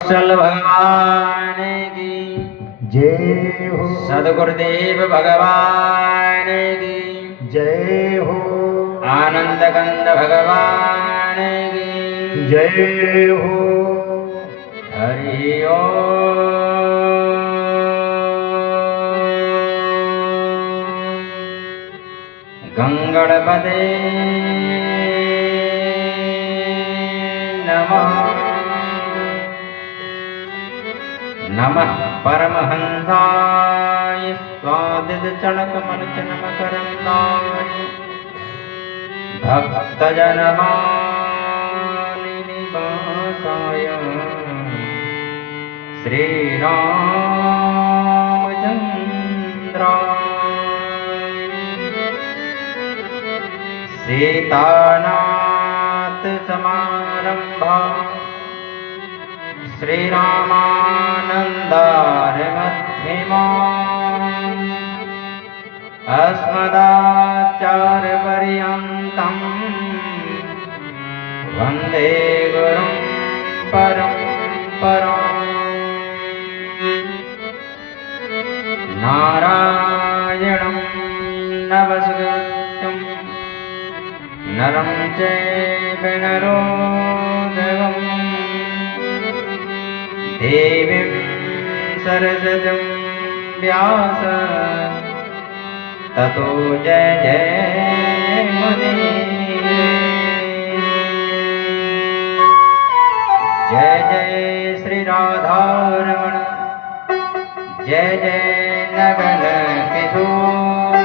चल भगवान की जय हो। सदगुरुदेव भगवान की जय हो। आनंद कंद भगवान की जय हो। हरि ओम। गंगणपते नमः। नमः परमहंसाय स्वादित चणकमलचनमकरन्दाय भक्तजनमालिनिवासाय श्रीरामचन्द्राय सीतानाथ समारंभा श्रीरामानन्दारमध्यमाम् अस्मदाचार्यपर्यन्तम् वन्दे गुरुं परम्पराम्। नारायणं नमस्कृत्यं नरं चैव नरोत्तमम् देवीं सरस्वतीं व्यासं ततो जयमुदीरये। जय जय श्री राधारमण जय जय नवल किशोर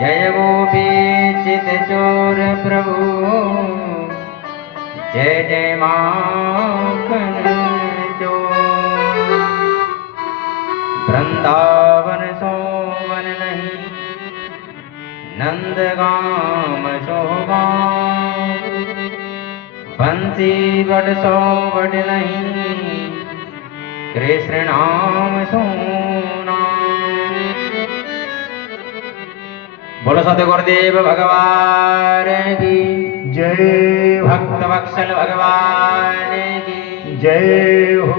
जय गोपीचित चोर प्रभु जय जय माखन चोर। वृंदावन सोवन नहीं नंदगाम शोभा बंसी बड़ सो बड़ नहीं कृष्ण नाम सोना। बोलो सतगुरुदेव भगवान की जय हो। भक्त वत्सल भगवान की जय हो।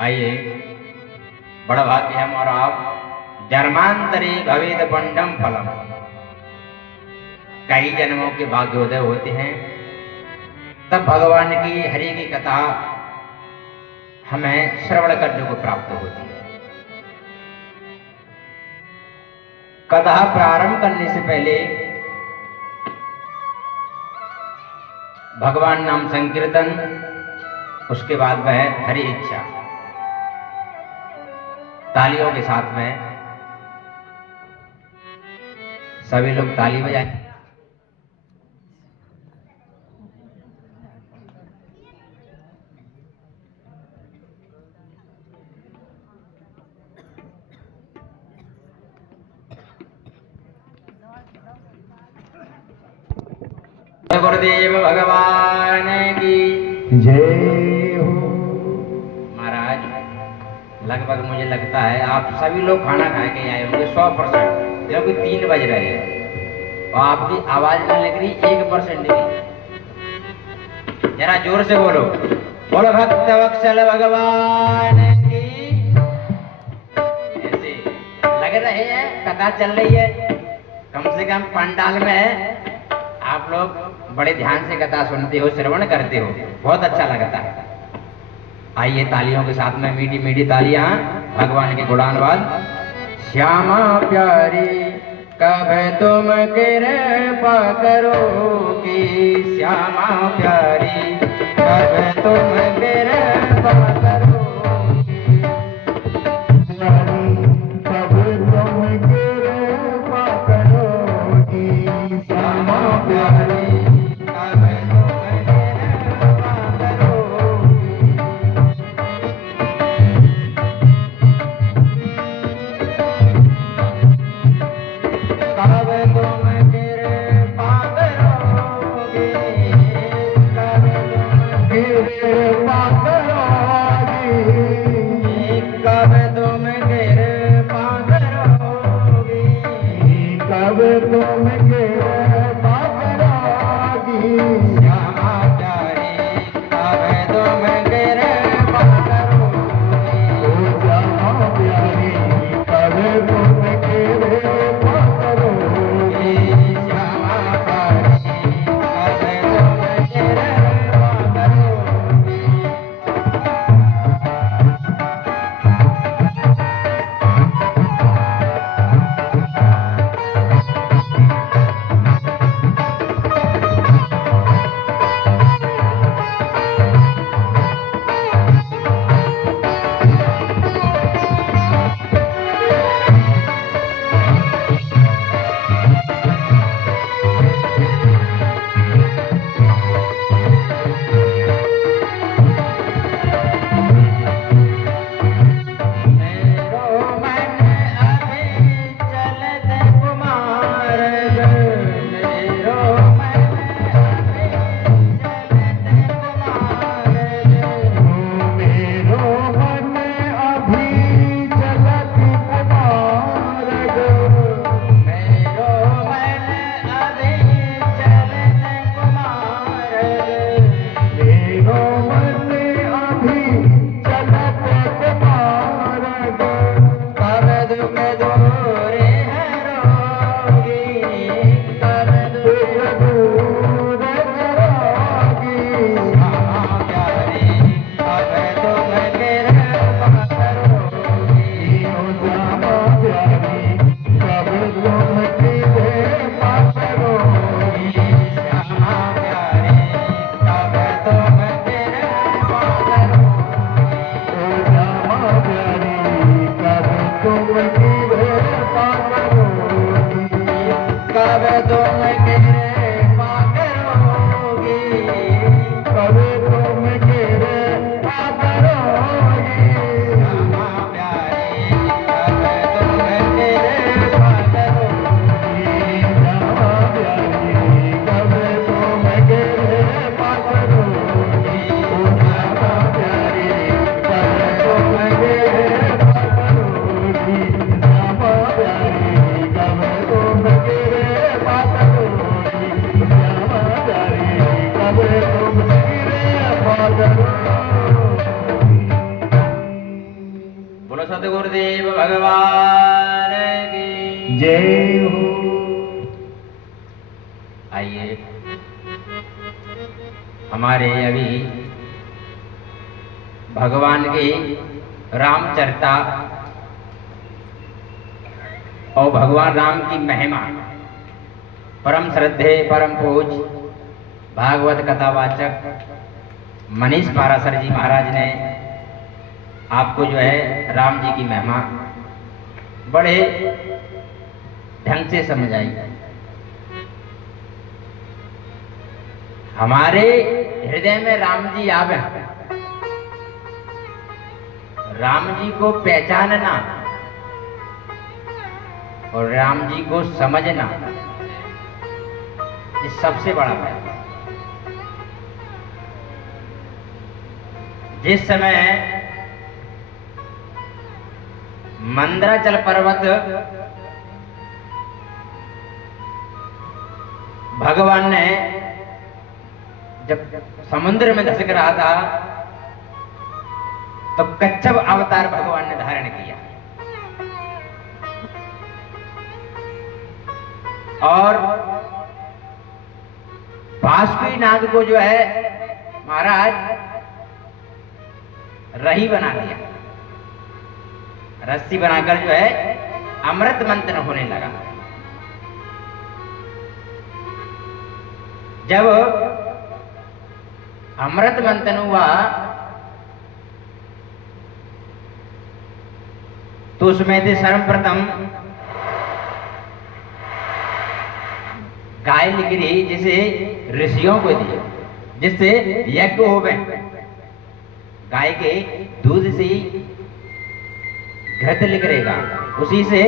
आइए, बड़ा भाग्य हम और आप जन्मांतरी भवेद पंडम फलम। कई जन्मों के भाग्योदय होते हैं, तब भगवान की हरि की कथा हमें श्रवण करने को प्राप्त होती है। कथा प्रारंभ करने से पहले भगवान नाम संकीर्तन, उसके बाद वह हरि इच्छा। तालियों के साथ में सभी लोग ताली बजाएं। गुरुदेव भगवान की जय हो। महाराज, लगभग मुझे लगता है आप सभी लोग खाना खा के आए होंगे 100%, क्योंकि 3 बज रहे हैं और आपकी आवाज में लग रही 1% भी। जरा जोर से बोलो, बोलो भक्त वत्सल भगवान की। ऐसे लग रहे हैं, कथा चल रही है, कम से कम पंडाल में आप लोग बड़े ध्यान से कथा सुनते हो, श्रवण करते हो, बहुत अच्छा लगता है। आइए तालियों के साथ में मीठी मीठी तालियां भगवान के गुणानुवाद। श्यामा प्यारी कब तुम कृपा करोगी, श्यामा प्यारी कब तुम कृपा करोगी, कब तुम कृपा करोगी, श्यामा प्यारी कब तुम कृपा करोगी। कब तुम कृपा करोगे, कब तुम कृपा सदगुरुदेव भगवान की जय हो। आइए हमारे अभी भगवान की रामचरिता और भगवान राम की महिमा परम श्रद्धे परम पूज भागवत कथावाचक मनीष पाराशर जी महाराज ने आपको जो है राम जी की महिमा बड़े ढंग से समझाई। हमारे हृदय में राम जी आवे, राम जी को पहचानना और राम जी को समझना ये सबसे बड़ा फैसला। जिस समय मंदराचल पर्वत भगवान ने जब समुद्र में धसक रहा था तो कच्छप अवतार भगवान ने धारण किया और बासुकी नाग को जो है महाराज रही बना दिया, रस्सी बनाकर जो है अमृत मंथन होने लगा। जब अमृत मंथन हुआ तो उसमें से सर्वप्रथम गाय निकली जिसे ऋषियों को दी, जिससे यज्ञ हो गए। गाय के दूध से घृत निकलेगा, उसी से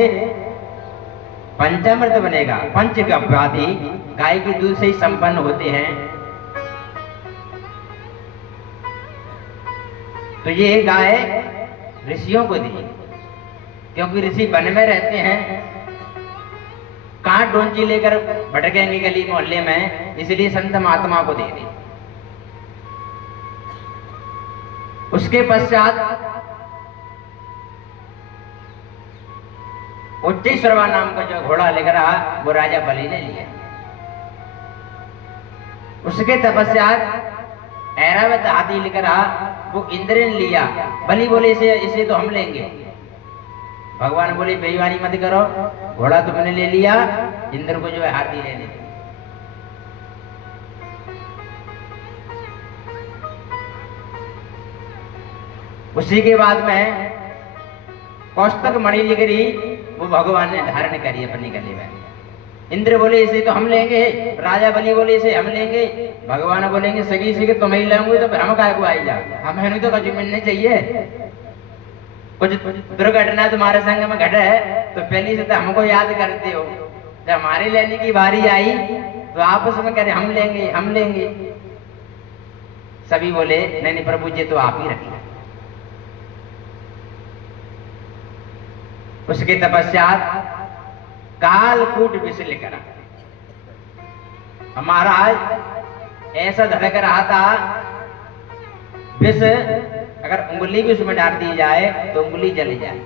पंचामृत बनेगा। पंच गव्यादि गाय के दूध से ही संपन्न होते हैं। तो ये गाय ऋषियों को दी, क्योंकि ऋषि वन में रहते हैं, कांट डोंची लेकर भटकेंगे गली मोहल्ले में, इसलिए संत महात्मा को दे दी। उसके पश्चात उच्चेश्वरवा नाम का जो घोड़ा लेकर रहा वो राजा बलि ने लिया। उसके तपस्यात ऐरावत हाथी लेकर रहा वो इंद्र ने लिया। बलि बोले इसे तो हम लेंगे। भगवान बोले बेईमानी मत करो, घोड़ा तुमने ले लिया, इंद्र को जो है हाथी लेने दो। उसी के बाद में कौस्तक मणि लिखरी वो भगवान ने धारण करी अपनी गले में। इंद्र बोले इसे तो हम लेंगे, राजा बलि बोले इसे हम लेंगे। भगवान बोलेंगे सगी से तुम ही लेंगे तो हम काय को आई जा, हमें नहीं तो कभी मिलने चाहिए। कुछ दुर्घटना तुम्हारे संग में घटे है तो पहले से तो हमको याद करते हो, जब हमारी लेने की बारी आई तो आपस में कह रहे हम लेंगे हम लेंगे। सभी बोले नहीं प्रभु जी तो आप ही रखिए। उसके तपस्यात कालकूट विष लेकर हमारा ऐसा धड़क रहा था, विष अगर उंगली भी उसमें डाल दी जाए तो उंगली जली जाए।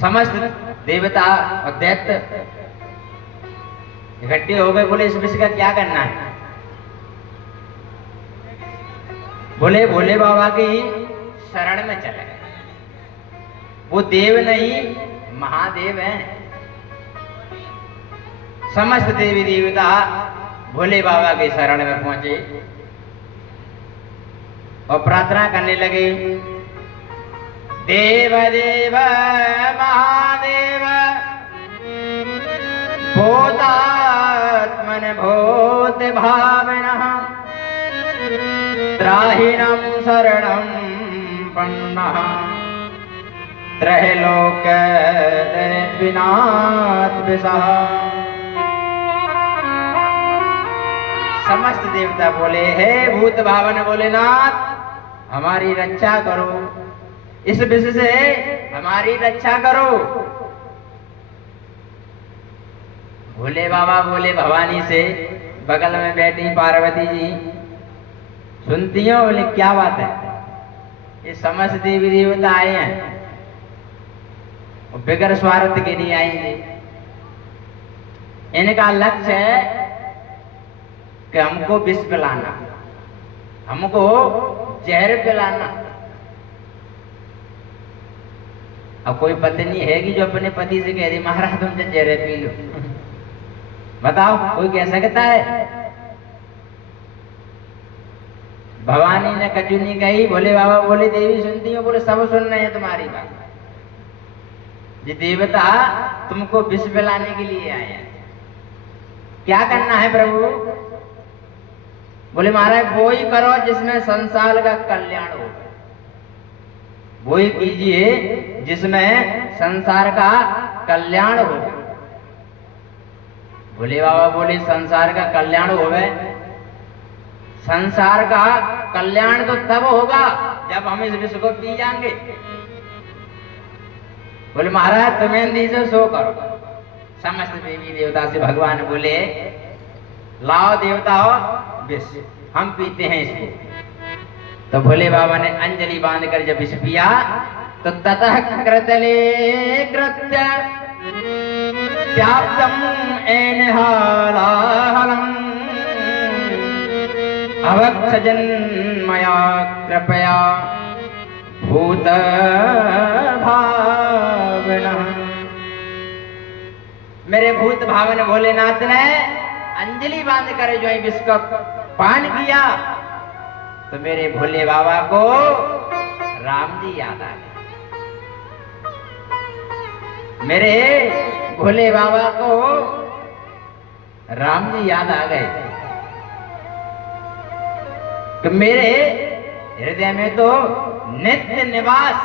समस्त देवता और दैत्य इकट्ठे हो गए, बोले इस विष का क्या करना है। बोले भोले बाबा की शरण में चले। वो देव नहीं महादेव हैं। समस्त देवी देवता भोले बाबा के शरण में पहुंचे और प्रार्थना करने लगे, देव देव महादेव भूतात्मन भूत भावनः त्राहिणं शरणं पन्नः त्रैलोक विनाथ विसह। समस्त देवता बोले हे भूत भावन भोलेनाथ हमारी रक्षा करो, इस विष से हमारी रक्षा करो। भोले बाबा बोले भवानी से, बगल में बैठी पार्वती जी सुनती हो, बोले क्या बात है। ये समस्त देवी देवता आए हैं और बिगर स्वार्थ के लिए आएंगे। इनका लक्ष्य है कि हमको विष पिलाना, हमको जहर पिलाना। अब कोई पत्नी है कि जो अपने पति से कह दे महाराज तुम जहर पी लो, बताओ कोई कह सकता है? भवानी ने कचुनी कही, भोले बाबा बोले देवी सुनती हो? बोले सब सुन रहे हैं तुम्हारी बात। ये देवता तुमको विष पिलाने के लिए आए हैं, क्या करना है प्रभु? बोले महाराज वो ही करो जिसमें संसार का कल्याण हो, वो ही कीजिए जिसमें संसार का कल्याण हो। भोले बाबा बोले संसार का कल्याण होवे? संसार का कल्याण तो तब होगा जब हम इस विष को पी जाएंगे। बोले महाराज तुम्हें दीजिए सो करो। समस्त देवी देवता से भगवान बोले लाओ देवता हो विष, हम पीते हैं इसको। तो भोले बाबा ने अंजलि बांधकर जब विष पिया तो ततः कृतले कृत्य व्याप्तम एनहालाहलम अवक्षजन्मया कृपया भूत भावना। मेरे भूत भावन भोलेनाथ ने अंजलि बांध कर जो है विष का पान किया तो मेरे भोले बाबा को राम जी याद आ गए। मेरे भोले बाबा को राम जी याद आ गए। तो मेरे हृदय में तो नित्य निवास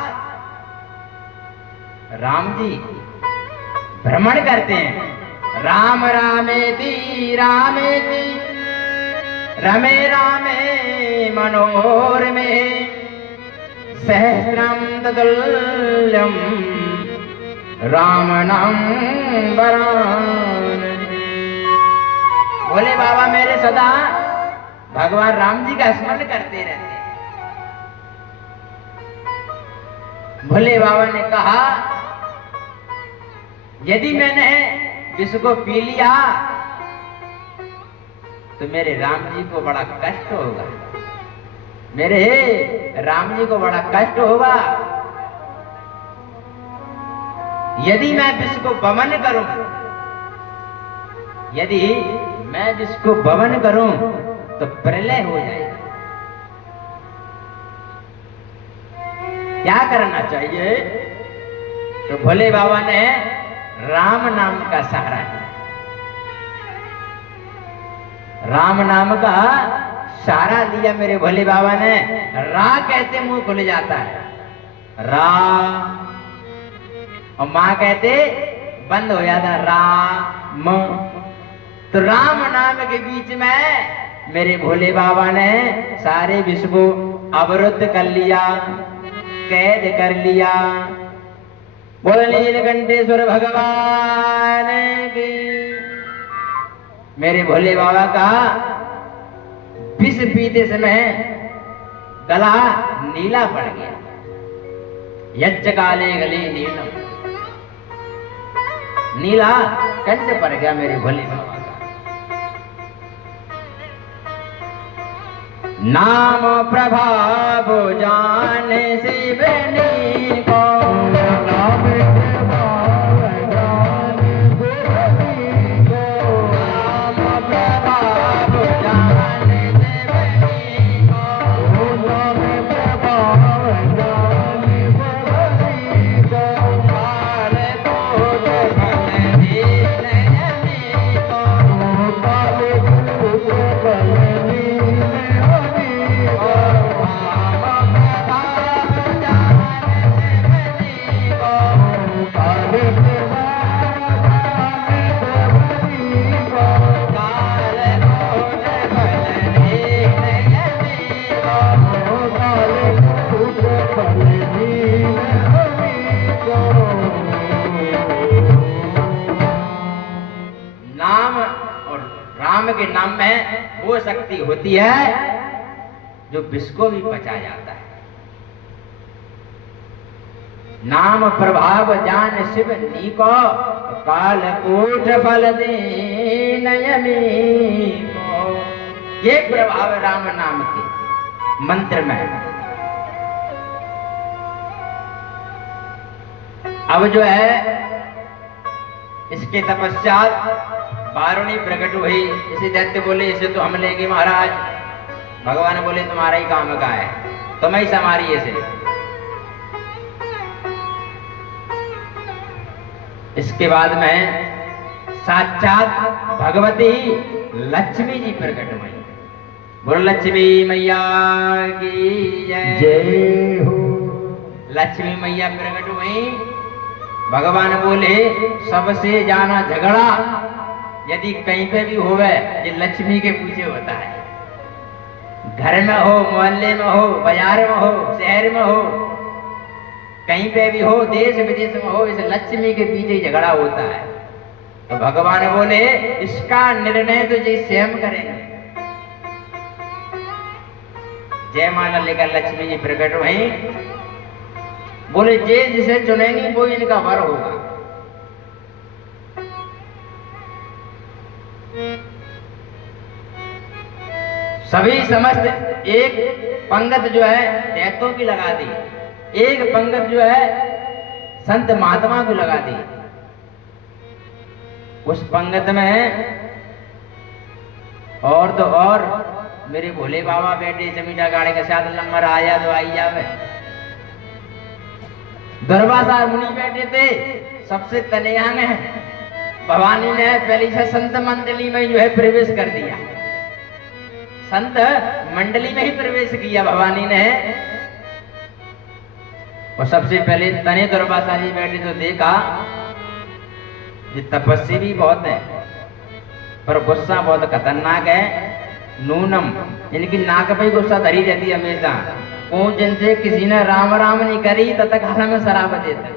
राम जी भ्रमण करते हैं। राम रामेति रामेति रमे रामे मनोरमे सहस्रम तदुल्यम राम नाम वरानने। भोले बाबा मेरे सदा भगवान राम जी का स्मरण करते रहते हैं। भोले बाबा ने कहा यदि मैंने विष को पी लिया तो मेरे राम जी को बड़ा कष्ट होगा, मेरे राम जी को बड़ा कष्ट होगा। यदि मैं विष को वमन करूं, यदि मैं विष को वमन करूं तो प्रलय हो जाएगा। क्या करना चाहिए? तो भोले बाबा ने राम नाम का सहारा लिया। राम नाम का सहारा लिया मेरे भोले बाबा ने। रा कहते मुंह खुल जाता है, रा, और मां कहते बंद हो जाता है, राम। तो राम नाम के बीच में मेरे भोले बाबा ने सारे विश्व को अवरुद्ध कर लिया, कैद कर लिया। बोल नीलकंठेश्वर भगवान की। मेरे भोले बाबा का विष पीते समय गला नीला पड़ गया। यज्ञ काले गले नीलम, नीला कंठ पड़ गया मेरे भोले बाबा का। नाम प्रभाव जाने से बनी को, नाम प्रभाव जाने से बनी को, नाम प्रभाव जाने से बनी को, नाम प्रभाव जाने से बनी को, काले कोट बल दीन यमी को, काले कोट बल के नाम में वो शक्ति होती है जो विष को भी पचा जाता है। नाम प्रभाव जान शिव नीको, काल कोट फल दे नयमी को। ये प्रभाव राम नाम के मंत्र में। अब जो है इसके तपश्चात वारुणी प्रकट हुई। इसे दैत्य बोले इसे तो हम लेंगे महाराज। भगवान बोले तुम्हारा ही काम का है, तुम ही संभालिए इसे। इसके बाद में साक्षात भगवती लक्ष्मी जी प्रकट हुई। बोलो लक्ष्मी मैया की जय। जय हो। लक्ष्मी मैया प्रकट हुई। भगवान बोले सबसे जाना झगड़ा यदि कहीं पे भी होवे ये लक्ष्मी के पूजे होता है। घर में हो, मोहल्ले में हो, बाजार में हो, शहर में हो, कहीं पे भी हो, देश विदेश में हो, इस लक्ष्मी के पीछे झगड़ा होता है। तो भगवान बोले इसका निर्णय तो जी स्वयं करेंगे। जय माला लेकर लक्ष्मी जी प्रकट हुई। बोले जे जिसे चुनेंगी वो इनका वर होगा। सभी समस्त एक पंगत जो है दैत्यों की लगा दी, एक पंगत जो है संत महात्मा को लगा दी। उस पंगत में और तो और मेरे भोले बाबा बैठे जमीटा गाड़ी के साथ नंबर आया तो आई जावे। दुर्वासा मुनि बैठे थे सबसे तनयांग है। भवानी ने पहले से संत मंडली में जो है प्रवेश कर दिया। संत मंडली में ही प्रवेश किया भवानी ने। और सबसे पहले तने दुर्वासा जी बैठे तो देखा ये तपस्वी भी बहुत है पर गुस्सा बहुत खतरनाक है। नूनम इनकी नाक पे गुस्सा धरी रहती है हमेशा। कौन जिनसे किसी ने राम राम नहीं करी तब तक हाथ में शराब देते।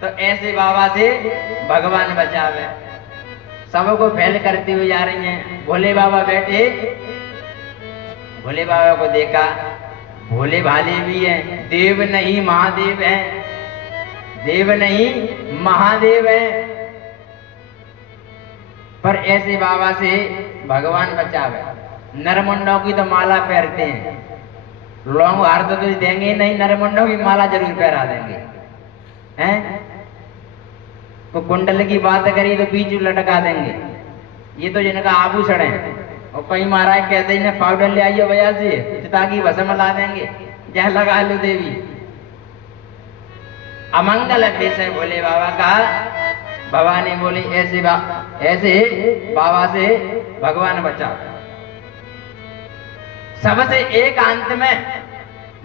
तो ऐसे बाबा से भगवान बचावे। सबको फैल करती हुई जा रही हैं। भोले बाबा बैठे, भोले बाबा को देखा, भोले भाले भी हैं, देव नहीं महादेव हैं, देव नहीं महादेव हैं। पर ऐसे बाबा से भगवान बचावे। नरमुंडों की तो माला पहनते हैं, लौंग हार तो देंगे नहीं, नरमुंडों की माला जरूर पहरा देंगे हैं। तो कुंडल की बात करी तो बीच लटका देंगे। ये तो जिनका आभूषण है। और कहीं महाराज कहते हैं पाउडर ले आइए भैया से चिता की भस्म ला देंगे, जहाँ लगा लो देवी। अमंगल विषय भोले बाबा का। भवानी बोली ऐसे बाबा से भगवान बचाओ। सबसे एक अंत में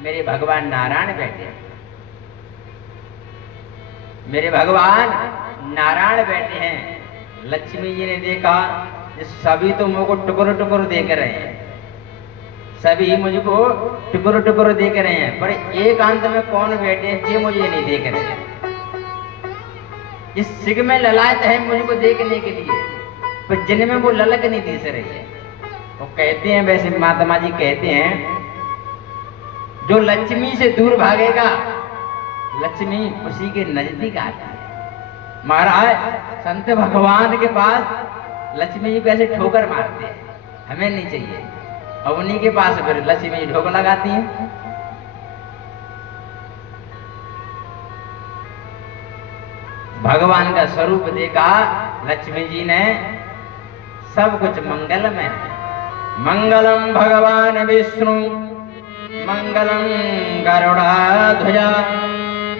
मेरे भगवान नारायण बैठे। मेरे भगवान नारायण बैठे हैं। लक्ष्मी जी ने देखा सभी तो मुझको टुकड़ टुकड़ देख रहे हैं, सभी मुझको टुकड़ टुकड़ देख रहे हैं, पर एकांत में कौन बैठे हैं ये मुझे नहीं देख रहे हैं। इस सिग में ललायत है मुझको देखने के लिए, पर जिनमें वो ललक नहीं दिख रही है। वो कहते हैं, वैसे महात्मा जी कहते हैं, जो लक्ष्मी से दूर भागेगा लक्ष्मी उसी के नजदीक आती है। महाराज संत भगवान के पास लक्ष्मी जी कैसे ठोकर मारते हैं, हमें नहीं चाहिए। और उन्हीं के पास फिर लक्ष्मी जी ठोकर लगाती हैं। भगवान का स्वरूप देखा लक्ष्मी जी ने, सब कुछ मंगलमय है। मंगलम भगवान विष्णु मंगलम गरुड़ाध्वजा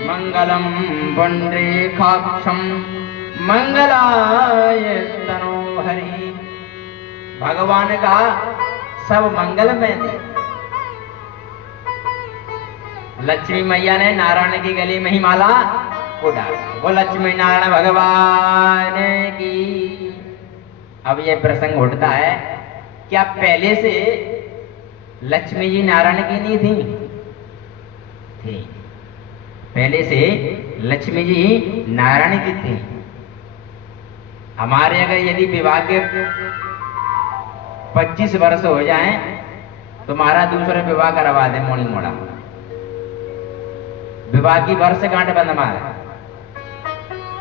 मंगलम पुंडरीकाक्षम मंगलाय तनोहरि। भगवान का सब मंगलमय थे। लक्ष्मी मैया ने नारायण की गली में ही माला को डाला। वो लक्ष्मी नारायण भगवान की। अब ये प्रसंग उठता है, क्या पहले से लक्ष्मी जी नारायण की नहीं थी? पहले से लक्ष्मी जी नारायण की थी। हमारे अगर यदि विवाह के 25 वर्ष हो जाएं तो हमारा दूसरा विवाह करवा दे मोड़ी मोड़ा। विवाह की वर्षगांठ बंधवाए।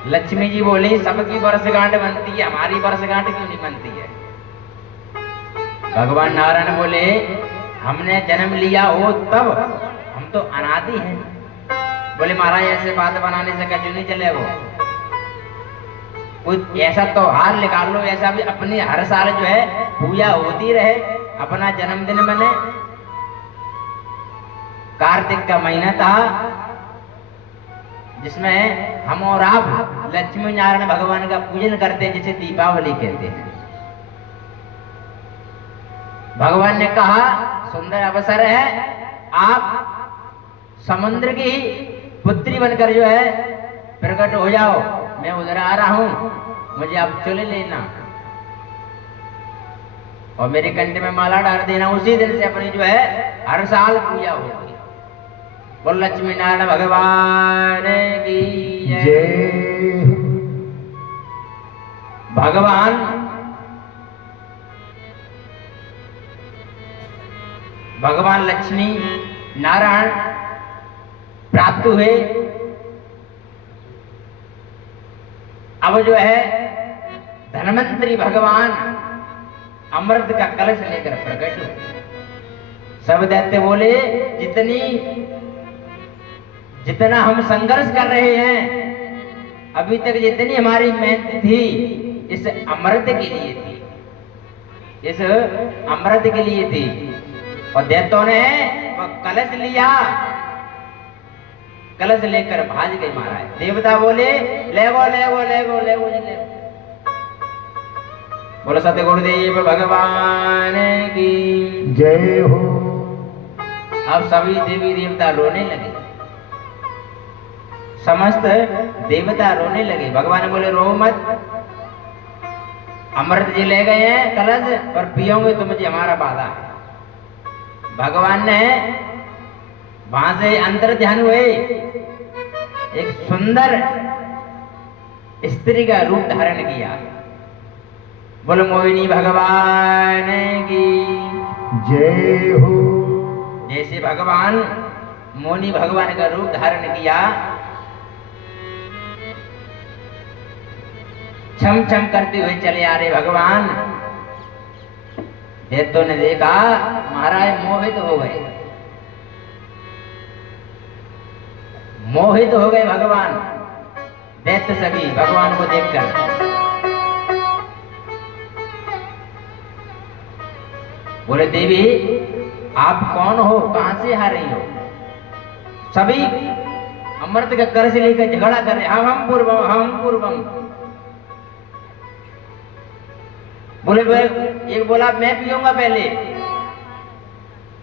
लक्ष्मी जी बोली सबकी वर्षगांठ बनती है, हमारी वर्षगांठ क्यों नहीं बनती है? भगवान नारायण बोले हमने जन्म लिया हो तब, हम तो अनादि हैं। बोले महाराज ऐसे बात बनाने से कभी नहीं चले, वो कुछ ऐसा त्योहार निकाल लो, ऐसा भी अपनी हर साल जो है पूजा होती रहे, अपना जन्मदिन बने। कार्तिक का महीना था जिसमें हम और आप लक्ष्मी नारायण भगवान का पूजन करते हैं, जिसे दीपावली कहते हैं। भगवान ने कहा सुंदर अवसर है, आप समुद्र की पुत्री बनकर जो है प्रकट हो जाओ, मैं उधर आ रहा हूं, मुझे आप चले लेना और मेरे कंठ में माला डाल देना। उसी दिन से अपनी जो है हर साल पूजा होगी। बोल लक्ष्मी नारायण भगवान की जय हो। भगवान लक्ष्मी नारायण प्राप्त हुए। अब जो है धनवंतरी भगवान अमृत का कलश लेकर प्रकट हुए। सब दैत्य बोले जितना हम संघर्ष कर रहे हैं, अभी तक जितनी हमारी मेहनत थी इस अमृत के लिए थी, इस अमृत के लिए थी। और दैत्यों ने वो कलश लिया, कलश लेकर भाज गए महाराज। देवता बोले ले वो ले वो ले वो ले वो ले। बोलो सत्य गुरुदेव भगवान की जय हो। अब सभी देवी देवता रोने लगे, समस्त देवता रोने लगे। भगवान बोले रो मत, अमृत जी ले गए हैं कलश, और पियोगे तो मुझे हमारा वादा है। भगवान ने वहां से अंतर ध्यान हुए, एक सुंदर स्त्री का रूप धारण किया। बोलो मोहिनी भगवान की जय हो। जैसे भगवान मोहिनी भगवान का रूप धारण किया, छम छम करते हुए चले आ रहे भगवान। दैत्यों ने देखा, महाराज मोहित हो गए, मोहित हो गए भगवान। दैत्य सभी भगवान को देखकर बोले देवी आप कौन हो, कहां से आ रही हो? सभी अमृत का कलश लेकर झगड़ा कर रहे, हम पूर्वम हम पूर्वम। बोले एक बोला मैं पीऊंगा पहले,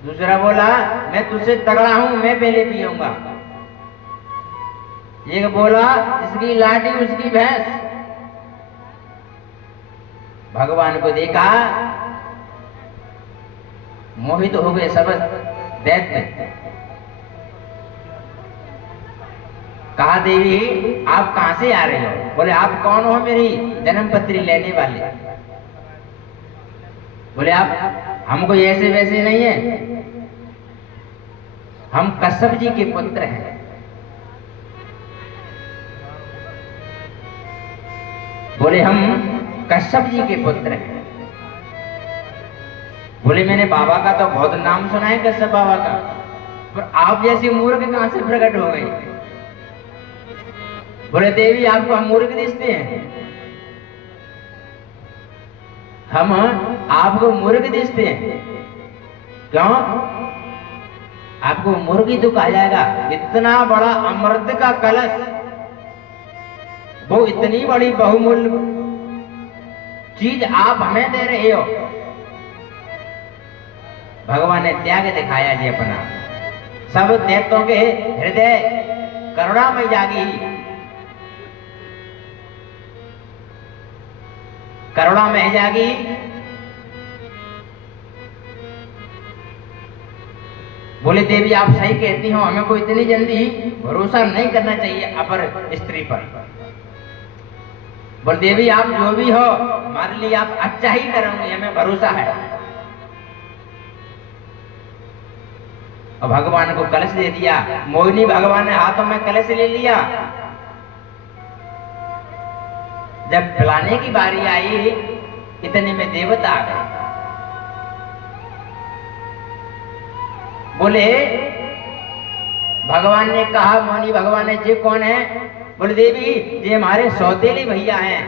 दूसरा बोला मैं तुझसे तगड़ा हूं, मैं पहले पीऊंगा। एक बोला जिसकी लाठी उसकी भैंस। भगवान को देखा, मोहित हो गए सब दैत्य। कहा देवी आप कहां से आ रहे हो? बोले आप कौन हो मेरी जन्म पत्री लेने वाले? बोले आप हम कोई ऐसे वैसे नहीं है, हम कश्यप जी के पुत्र हैं। बोले हम कश्यप जी के पुत्र हैं। बोले मैंने बाबा का तो बहुत नाम सुना है, कश्यप बाबा का, पर आप जैसी मूर्ख कहां से प्रकट हो गई? बोले देवी आपको हम मूर्ख दिखते हैं? हम आपको मूर्ख दिखते हैं? क्यों? आपको मूर्ख ही तो कहा जाएगा। इतना बड़ा अमृत का कलश, वो इतनी बड़ी बहुमूल्य चीज आप हमें दे रहे हो। भगवान ने त्याग दिखाया जी अपना। सब दैत्यों के हृदय करुणामय जागी, करुणामय जागी। बोले देवी आप सही कहती हो, हमें को इतनी जल्दी भरोसा नहीं करना चाहिए अपर स्त्री पर। बोले देवी आप जो भी हो हमारे लिए आप अच्छा ही करोगे, हमें भरोसा है। और भगवान को कलश दे दिया। मोहिनी भगवान ने हाथों में कलश ले लिया। जब पिलाने की बारी आई, इतने में देवता आ गए। बोले, भगवान ने कहा, मोहिनी भगवान ने, ये कौन है? बोले, देवी ये हमारे सौतेले भैया हैं।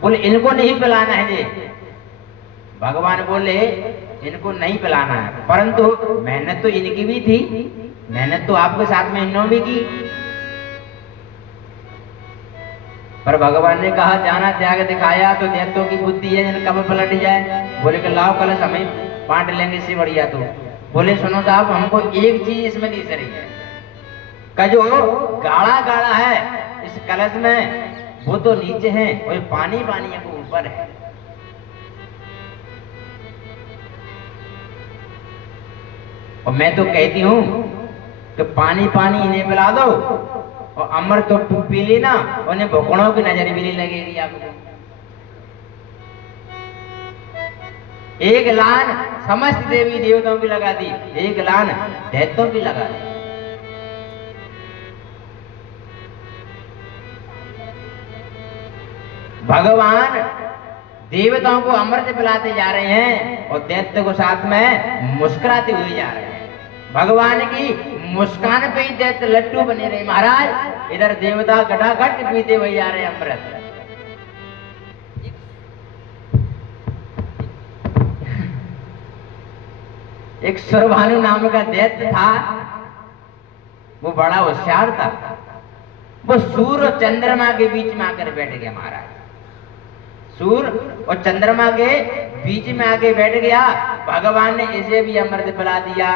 बोले, इनको नहीं पिलाना है जी। भगवान बोले, इनको नहीं पिलाना है, परंतु मेहनत तो इनकी भी थी, मेहनत तो आपके साथ में इन्होंने भी की। पर भगवान ने कहा, जाना त्याग दिखाया तो दैत्यों की बुद्धि है, जिन कब पलट जाए। बोले कि लाओ कलश, हमें बांट लेंगे, इससे बढ़िया। तो बोले, सुनो साहब, हमको एक चीज इसमें दिख रही है, का जो गाढ़ा गाढ़ा है इस कलश में, वो तो नीचे है, और पानी पानी है वो ऊपर है। और मैं तो कहती हूं कि पानी पानी इन्हें पिला दो और अमृत तो पी लेना, उन्हें भुखड़ों की नजर भी नहीं लगेगी आपको। एक लान समस्त देवी देवताओं की लगा दी, एक लान दैत्यों की लगा दी। भगवान देवताओं को अमृत पिलाते जा रहे हैं और दैत्य को साथ में मुस्कुराते हुए जा रहे हैं। भगवान की मुस्कान पे ही दैत्य लट्टू बने रहे महाराज। इधर देवता घटाघट पीते हुए जा रहे हैं अमृत। एक सुरभानु नाम का दैत्य था, वो बड़ा होशियार था। वो सूर्य और चंद्रमा के बीच में आकर बैठ गया महाराज। सूर्य और चंद्रमा के बीच में आके बैठ गया। भगवान ने इसे भी अमृत पिला दिया।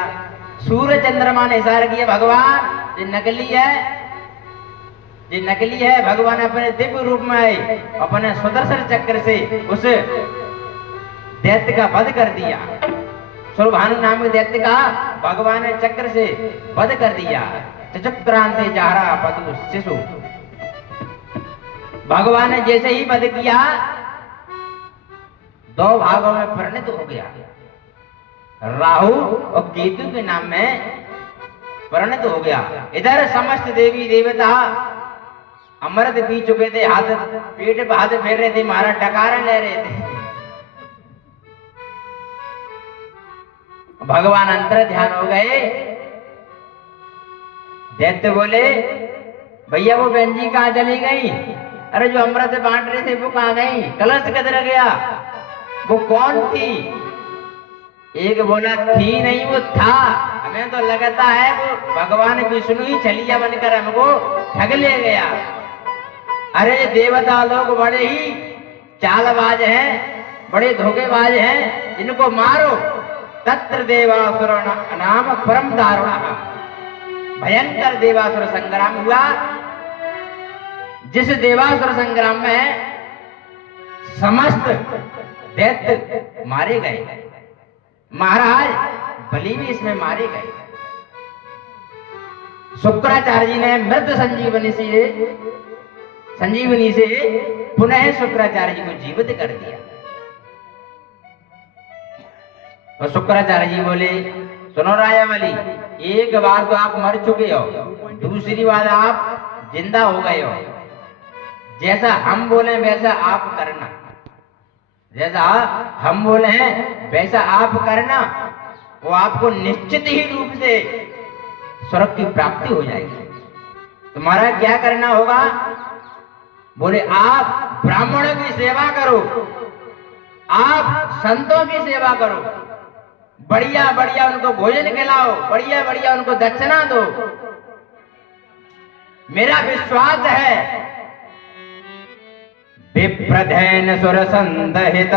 सूर्य चंद्रमा ने इशारा किया, भगवान ये नकली है, ये नकली है। भगवान अपने दिव्य रूप में आए, अपने सुदर्शन चक्र से उस दैत्य का वध कर दिया। सुरभानु नाम के दैत्य का भगवान ने चक्र से वध कर दिया। चचक्रांते जारा पतु शिशु। भगवान ने जैसे ही वध किया, दो भागों में परिणत हो गया। राहु और केतु के नाम में परिणत हो गया। इधर समस्त देवी देवता अमृत पी चुके थे, हाथ पेट पे हाथ फेर रहे थे, महाराज डकारा ले रहे थे। भगवान अंतर ध्यान हो गए। दैत्य बोले, भैया वो बहन जी कहाँ चली गई? अरे जो अमृत बांट रहे थे वो कहाँ गई? कलश किधर गया? वो कौन थी? एक बोला, थी नहीं, वो था। हमें तो लगता है वो भगवान विष्णु ही छलिया बनकर हमको ठग ले गया। अरे देवता लोग बड़े ही चालबाज हैं, बड़े धोखेबाज हैं, इनको मारो। तत्र देवासुर नाम परम दारुणः। भयंकर देवासुर संग्राम हुआ। जिस देवासुर संग्राम में समस्त दैत्य मारे गए, महाराज बलि भी इसमें मारे गए। शुक्राचार्य जी ने मृत संजीवनी से पुनः शुक्राचार्य जी को जीवित कर दिया। और शुक्राचार्य जी बोले, सुनो राजा बलि, एक बार तो आप मर चुके हो, दूसरी बार आप जिंदा हो गए हो। जैसा हम बोले वैसा आप करना, जैसा हम बोले हैं वैसा आप करना, वो आपको निश्चित ही रूप से स्वर्ग की प्राप्ति हो जाएगी। तुम्हारा क्या करना होगा? बोले, आप ब्राह्मणों की सेवा करो, आप संतों की सेवा करो, बढ़िया बढ़िया उनको भोजन खिलाओ, बढ़िया बढ़िया उनको दक्षिणा दो। मेरा विश्वास है विप्रधैन सुर संदहित।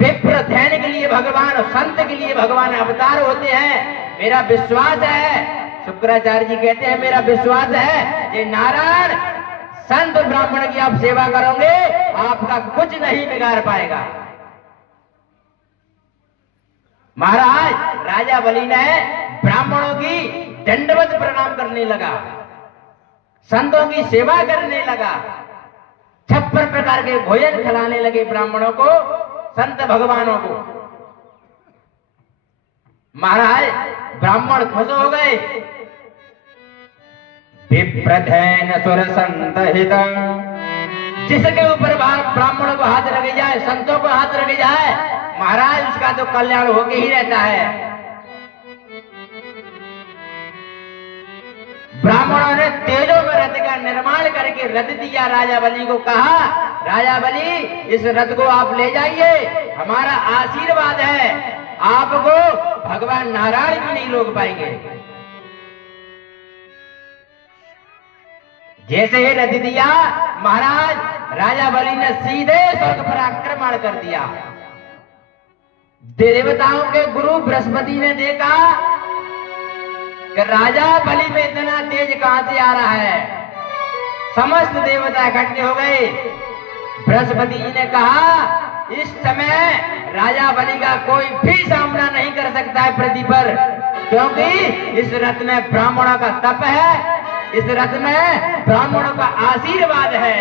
विप्रधैन के लिए भगवान और संत के लिए भगवान अवतार होते हैं। मेरा विश्वास है, शुक्राचार्य जी कहते हैं, मेरा विश्वास है ये नारायण संत ब्राह्मण की आप सेवा करोगे, आपका कुछ नहीं बिगाड़ पाएगा। महाराज राजा बलि ने ब्राह्मणों की दंडवत प्रणाम करने लगा, संतों की सेवा करने लगा, 56 प्रकार के भोजन खिलाने लगे ब्राह्मणों को, संत भगवानों को। महाराज ब्राह्मण खुश हो गए। विप्रधैन सुर संत हित, जिसके ऊपर ब्राह्मणों को हाथ रख जाए, संतों को हाथ रख जाए, महाराज उसका तो कल्याण होके ही रहता है। ब्राह्मणों ने तेजों में रथ का निर्माण करके रथ दिया। राजा बलि को कहा, राजा बलि इस रथ को आप ले जाइए, हमारा आशीर्वाद है, आपको भगवान नारायण भी नहीं रोक पाएंगे। जैसे ही रथ दिया, महाराज राजा बलि ने सीधे स्वर्ग पर आक्रमण कर दिया। देवताओं के गुरु बृहस्पति ने देखा कि राजा बलि में इतना तेज कहां से आ रहा है। समस्त देवता इकट्ठे हो गए। बृहस्पति जी ने कहा, इस समय राजा बलि का कोई भी सामना नहीं कर सकता है पृथ्वी पर, क्योंकि इस रथ में ब्राह्मणों का तप है, इस रथ में ब्राह्मणों का आशीर्वाद है।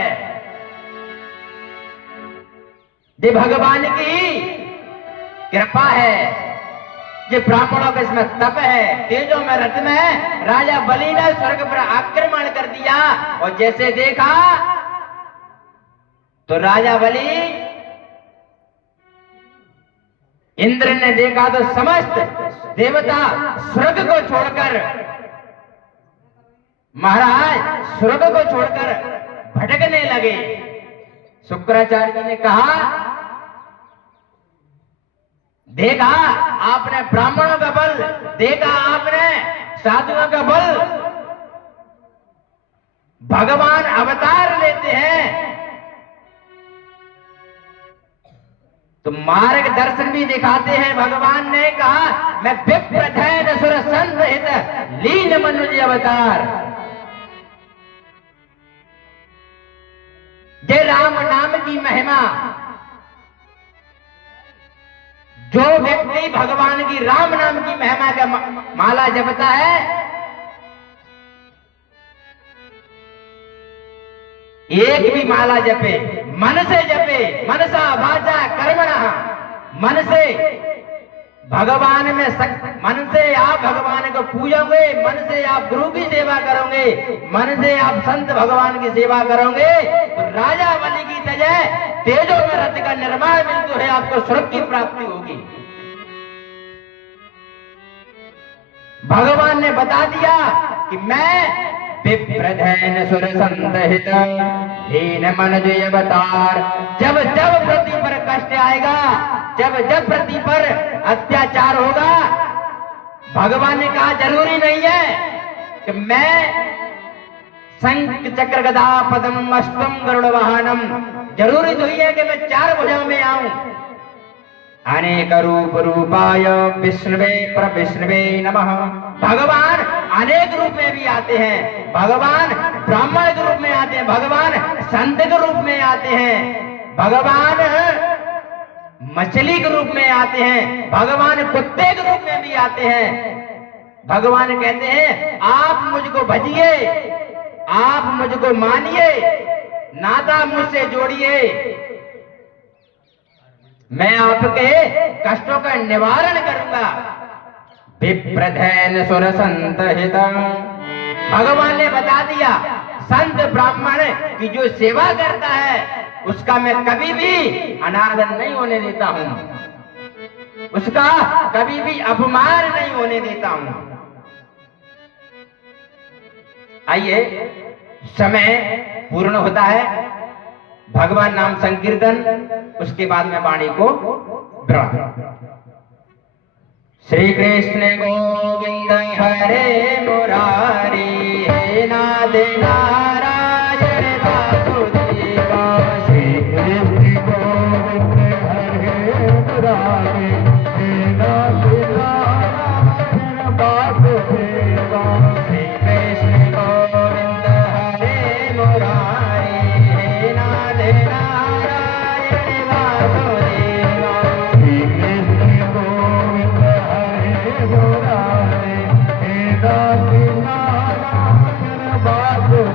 ये भगवान की कृपा है, ये ब्राह्मणों का इसमें तप है। तेजों में रथ में राजा बलि ने स्वर्ग पर आक्रमण कर दिया। और जैसे देखा तो राजा बलि, इंद्र ने देखा तो समस्त देवता स्वर्ग को छोड़कर, महाराज स्वर्ग को छोड़कर भटकने लगे। शुक्राचार्य जी ने कहा, देखा आपने ब्राह्मणों का बल, देखा आपने साधुओं का बल। भगवान अवतार लेते हैं तो मार्गदर्शन भी दिखाते हैं। भगवान ने कहा, मैं विप्रधैन सुर संत हित लीन मनुज अवतार। जय राम नाम की महिमा, जो व्यक्ति भगवान की राम नाम की महिमा का माला जपता है, एक भी माला जपे, मन से जपे, मनसा वाचा कर्मणा, मन से भगवान में मन से आप भगवान को पूजोगे, मन से आप गुरु की सेवा करोगे, मन से आप संत भगवान की सेवा करोगे, तो राजा बलि की तरह तेजों में रथ का निर्माण मिलते है, आपको स्वर्ग की प्राप्ति होगी। भगवान ने बता दिया कि मैं विप्रधैन सुर संत हित लीन मनुज अवतार। जब जब पृथ्वी पर कष्ट आएगा, जब जब पृथ्वी पर अत्याचार होगा, भगवान ने कहा जरूरी नहीं है कि मैं शंख चक्र गदा पद्म अष्टम गरुड़ वाहनम, जरूरी तो ही है कि मैं 4 भुजाओं में आऊं। अनेक रूप रूपाय विष्णुवे प्रविष्णुवे नमः। भगवान अनेक रूप में भी आते हैं, भगवान ब्राह्मण के रूप में आते हैं, भगवान संत के रूप में आते हैं, भगवान मछली के रूप में आते हैं, भगवान कुत्ते के रूप में भी आते हैं। भगवान कहते हैं, आप मुझको भजिए, आप मुझको मानिए, नाता मुझसे जोड़िए, मैं आपके कष्टों का निवारण करूंगा। विप्रधैन सुर संत हित, भगवान ने बता दिया, संत ब्राह्मण की जो सेवा करता है उसका मैं कभी भी अनादर नहीं होने देता हूं, उसका कभी भी अपमान नहीं होने देता हूं। आइए, समय पूर्ण होता है, भगवान नाम संकीर्तन, उसके बाद में वाणी को विराम। श्री कृष्ण गोविंद हरे मुरारी, हे नाथ नारायण वासुदेवा। श्री कृष्ण गोविंद हरे मुरारी, हे नाथ नारायण वासुदेवा।